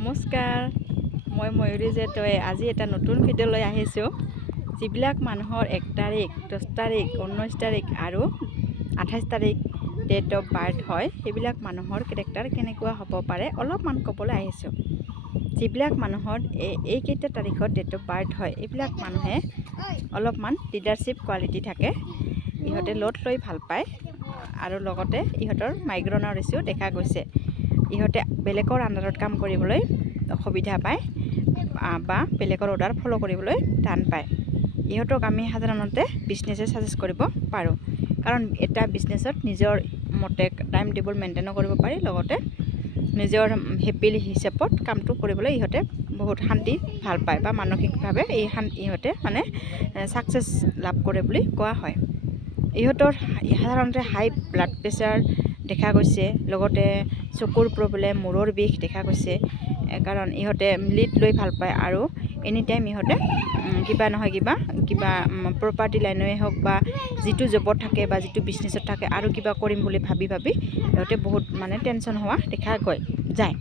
নমস্কাৰ মই ময়ূৰী জেতয়ে আজি এটা নতুন ভিডিঅ' লৈ আহিছোঁ যিবিলাক মানুহৰ 1 তাৰিখ 10 তাৰিখ 19 তাৰিখ আৰু 28 তাৰিখ ডেট অফ বাৰ্থ হয় সেইবিলাক মানুহৰ কেৰেক্টাৰ কেনেকুৱা হ'ব পাৰে অলপমান ক'বলৈ আহিছোঁ যিবিলাক মানুহৰ এই কেইটা তাৰিখত ডেট অফ বাৰ্থ হয় এইবিলাক মানুহে অলপমান লিডাৰশ্বিপ কোৱালিটি থাকে ইহঁতে লোড লৈ ভাল পায় আৰু লগতে ইহঁতৰ মাইগ্ৰেনৰ ইছ্যু দেখা গৈছে ইহঁতে বেলেগৰ আন্ডাৰত কাম কৰিবলৈ অসুবিধা পায় বা বেলেগৰ অৰ্ডাৰ ফলো কৰিবলৈ টান পায় ইহঁতক আমি সাধাৰণতে বিজনেছে সাজেষ্ট কৰিব পাৰোঁ কাৰণ এটা বিজনেছত নিজৰ মতে টাইম টেবল মেইনটেইন কৰিব পাৰি লগতে নিজৰ হেপিলি হিচাপত কামটো কৰিবলৈ ইহঁতে বহুত শান্তি ভাল পায় বা মানসিকভাৱে ইহঁতে মানে সাকসেছ লাভ কৰে বুলি কোৱা হয় ইহঁতৰ সাধাৰণতে হাই ব্লাড প্ৰেছাৰ দেখা গৈছে লগতে চকুৰ প্ৰব্লেম মূৰৰ বিষ দেখা গৈছে কাৰণ ইহঁতে লিড লৈ ভাল পায় আৰু এনি টাইম ইহঁতে কিবা নহয় কিবা প্ৰপাৰ্টি লাইনই হওক বা যিটো জবত থাকে বা যিটো বিজনেছত থাকে আৰু কিবা কৰিম বুলি ভাবি ইহঁতে বহুত মানে টেনশ্যন হোৱা দেখা যায়